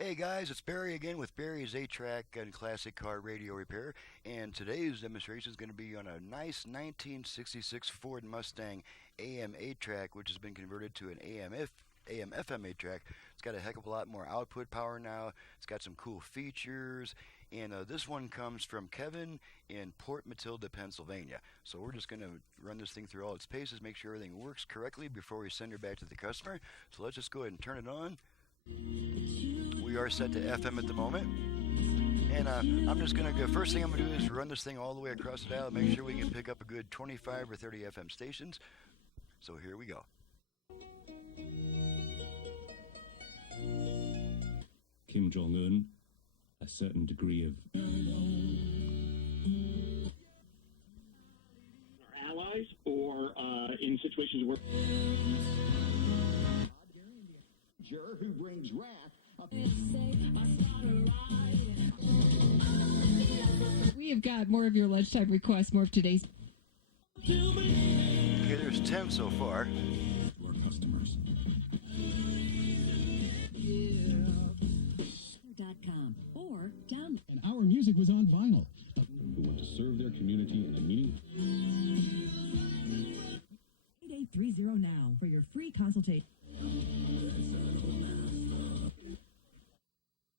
Hey guys, it's Barry again with Barry's 8-Track and Classic Car Radio Repair, and today's demonstration is going to be on a nice 1966 Ford Mustang AM 8-Track, which has been converted to an AM FM 8-Track. It's got a heck of a lot more output power now. It's got some cool features, and this one comes from Kevin in Port Matilda, Pennsylvania. So we're just going to run this thing through all its paces, make sure everything works correctly before we send her back to the customer. So let's just go ahead and turn it on. We are set to FM at the moment, and I'm just going to go, first thing I'm going to do is run this thing all the way across the dial, make sure we can pick up a good 25 or 30 FM stations. So here we go. Kim Jong-un, a certain degree of our allies, or in situations where who brings wrath. We have got more of your lunchtime requests, more of today's. Okay, there's 10 so far. to our customers. .com or down. And our music was on vinyl. Who want to serve their community in a meaningful 8830 now for your free consultation.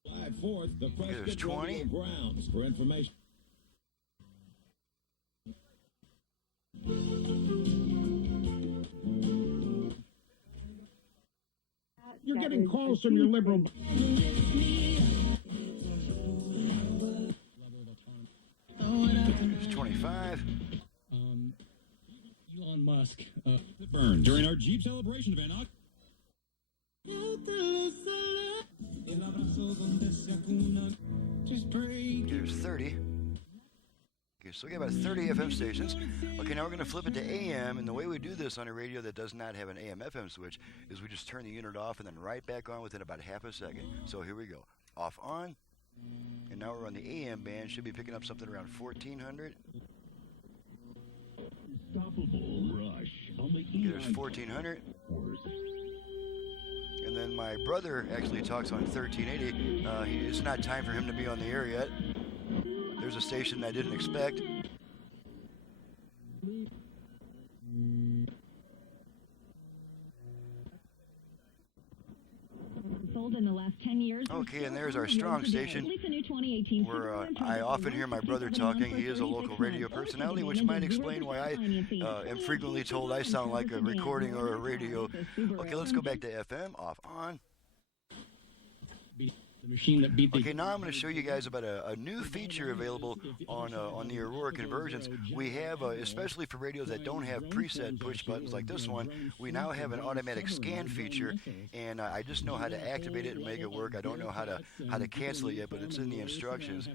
5/4, the there's Prescott 20. Rodeo grounds for information. you're getting calls from your liberal. There's 25. Elon Musk. Burn during our Jeep celebration event. Just pray. There's 30. Okay, so we got about 30 FM stations. Okay, now we're going to flip it to AM, and the way we do this on a radio that does not have an AM FM switch is we just turn the unit off and then right back on within about half a second. So here we go. Off, on, and now we're on the AM band. Should be picking up something around 1400. Unstoppable rush on the Okay, there's 1400. And then my brother actually talks on 1380. It's not time for him to be on the air yet. There's a station I didn't expect. Sold in the last 10 years. Okay, and there's our strong station, Release a new 2018 where I often hear my brother talking. He is a local radio personality, which might explain why I am frequently told I sound like a recording or a radio. Okay, let's go back to FM. Off, on. The machine that beat the. Okay, now I'm going to show you guys about a new feature available on the Aurora conversions. We have, especially for radios that don't have preset push buttons like this one, we now have an automatic scan feature, and I just know how to activate it and make it work. I don't know how to cancel it yet, but it's in the instructions.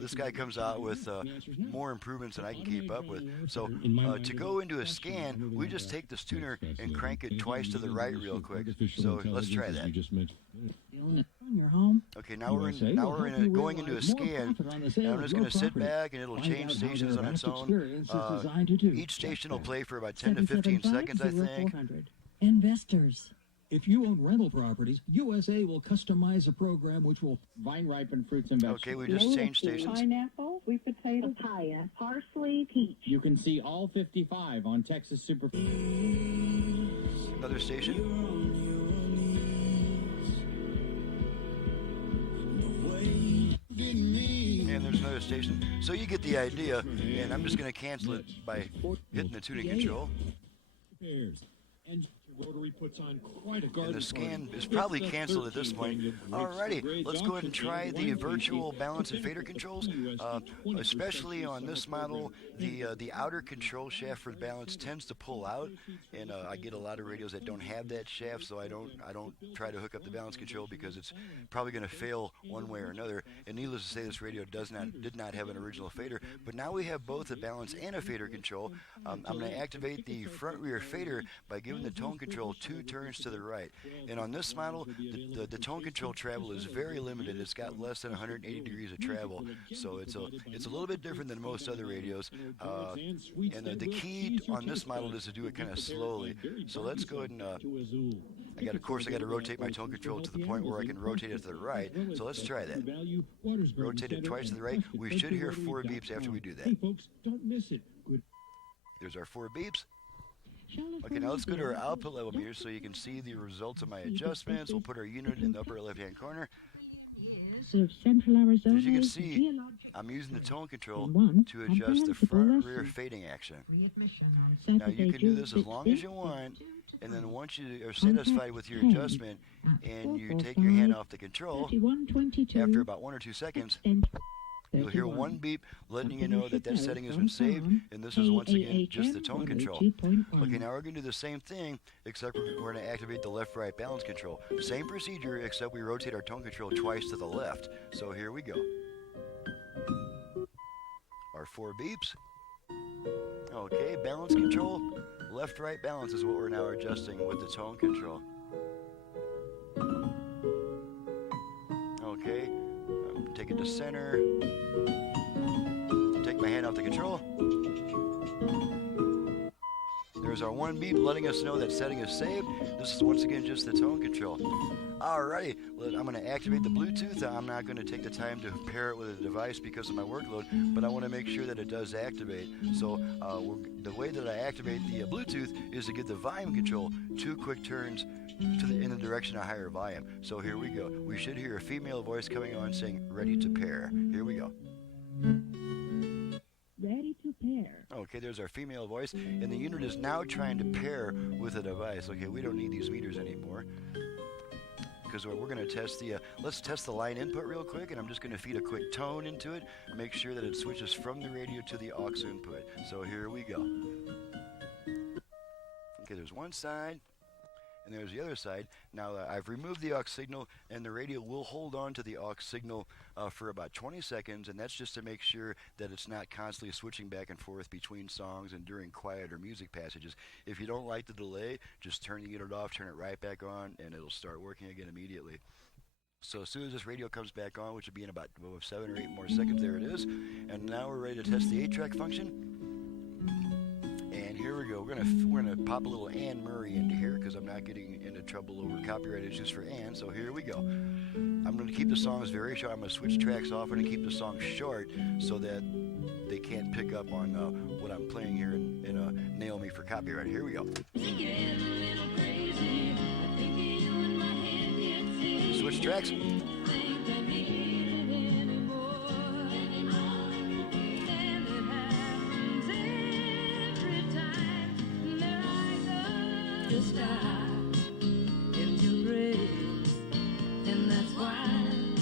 This guy comes out with more improvements than I can keep up with. So to go into a scan, we just take this tuner and crank it twice to the right real quick. So let's try that. On your home. Okay, now we're going into a scan, and I'm just going to sit back, and it'll change stations on its own. Each station will play for about 10 to 15 seconds, I think. Investors. If you own rental properties, USA will customize a program which will Vine-ripened fruits and vegetables. Okay, we just changed stations. Pineapple, sweet potato, papaya, parsley, peach. You can see all 55 on Texas Super. Another station. And there's another station. So you get the idea, and I'm just going to cancel it by hitting the tuning control. And Rotary puts on quite a garden And the scan party. is probably It's the canceled at this 13th point. annual Grapes Alrighty, Parade let's go ahead and auction try and the wine virtual tasting. balance and fader controls. Especially on this model, the outer control shaft for the balance tends to pull out, and I get a lot of radios that don't have that shaft, so I don't try to hook up the balance control because it's probably going to fail one way or another. And needless to say, this radio did not have an original fader, but now we have both a balance and a fader control. I'm going to activate the front rear fader by giving the tone control 2 turns to the right. And on this model, the tone control travel is very limited. It's got less than 180 degrees of travel, so it's a little bit different than most other radios. And the key on this model is to do it kind of slowly. So let's go ahead and Of course, I got to rotate my tone control to the point where I can rotate it to the right. So let's try that. Rotate it twice to the right. We should hear 4 beeps after we do that. Hey, folks, don't miss it. Good. There's our 4 beeps. Okay, now let's go to our output level meter so you can see the results of my adjustments. We'll put our unit in the upper left-hand corner. Of Central Arizona. As you can see, I'm using the tone control to adjust the front-rear fading action. Now you can do this as long as you want, and then once you are satisfied with your adjustment and you take your hand off the control, after about 1 or 2 seconds, you'll hear 1 beep letting you know that that setting has been saved, and this is once again just the tone control. Okay, now we're going to do the same thing, except we're going to activate the left-right balance control. Same procedure, except we rotate our tone control twice to the left. So here we go. Our 4 beeps. Okay, balance control. Left-right balance is what we're now adjusting with the tone control. Okay, take it to center. Take my hand off the control. There's our 1 beep letting us know that setting is saved. This is once again just the tone control. Alrighty, well, I'm going to activate the Bluetooth. I'm not going to take the time to pair it with a device because of my workload, but I want to make sure that it does activate. So the way that I activate the Bluetooth is to give the volume control 2 quick turns in the direction of higher volume. So here we go. We should hear a female voice coming on saying, ready to pair. Here we go. Ready to pair. Okay, there's our female voice, and the unit is now trying to pair with a device. Okay, we don't need these meters anymore because we're going to test the, let's test the line input real quick, and I'm just going to feed a quick tone into it, make sure that it switches from the radio to the aux input. So here we go. Okay, there's one side, and there's the other side. Now I've removed the aux signal, and the radio will hold on to the aux signal for about 20 seconds, and that's just to make sure that it's not constantly switching back and forth between songs and during quieter music passages. If you don't like the delay, just turn the unit off, turn it right back on, and it'll start working again immediately. So as soon as this radio comes back on, which will be in about 7 or 8 more seconds, there it is. And now we're ready to test the 8-track function. And here we go. We're gonna pop a little Anne Murray into here because I'm not getting into trouble over copyright issues for Anne. So here we go. I'm going to keep the songs very short. I'm going to switch tracks off and keep the songs short so that they can't pick up on what I'm playing here and nail me for copyright. Here we go. Switch tracks.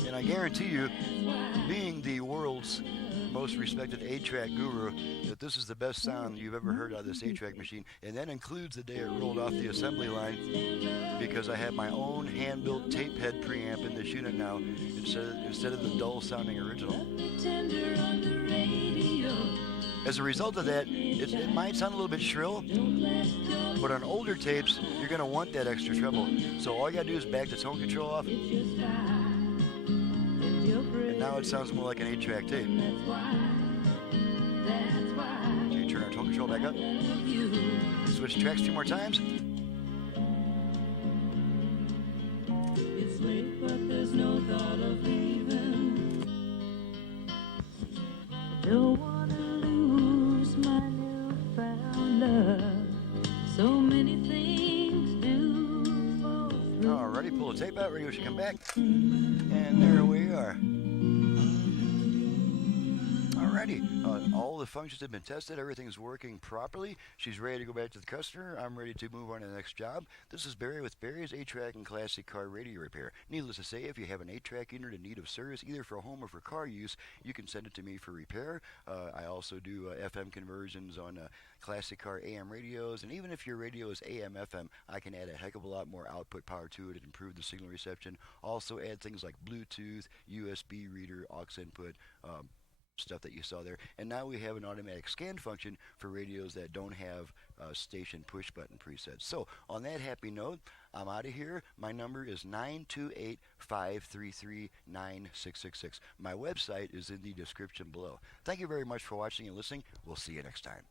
And I guarantee you, being the world's most respected 8-track guru, that this is the best sound you've ever heard out of this 8-track machine, and that includes the day it rolled off the assembly line, because I have my own hand-built tape head preamp in this unit now instead of the dull-sounding original. As a result of that, it might sound a little bit shrill, but on older tapes, you're going to want that extra treble. So all you got to do is back the tone control off, and now it sounds more like an 8-track tape. Okay, turn our tone control back up. Switch tracks 2 more times. It's late, but there's no thought of leaving. Don't want to lose my newfound love. So many things do fall through. Alrighty, pull the tape out, radio should come back. And there we are. Alrighty, all the functions have been tested, everything's working properly. She's ready to go back to the customer. I'm ready to move on to the next job. This is Barry with Barry's 8-track and classic car radio repair. Needless to say, if you have an 8-track unit in need of service, either for home or for car use, you can send it to me for repair. I also do FM conversions on classic car AM radios, and even if your radio is AM FM, I can add a heck of a lot more output power to it and improve the signal reception. Also add things like Bluetooth, USB reader, aux input, stuff that you saw there. And now we have an automatic scan function for radios that don't have station push button presets. So on that happy note, I'm out of here. My number is 928-533-9666. My website is in the description below. Thank you very much for watching and listening. We'll see you next time.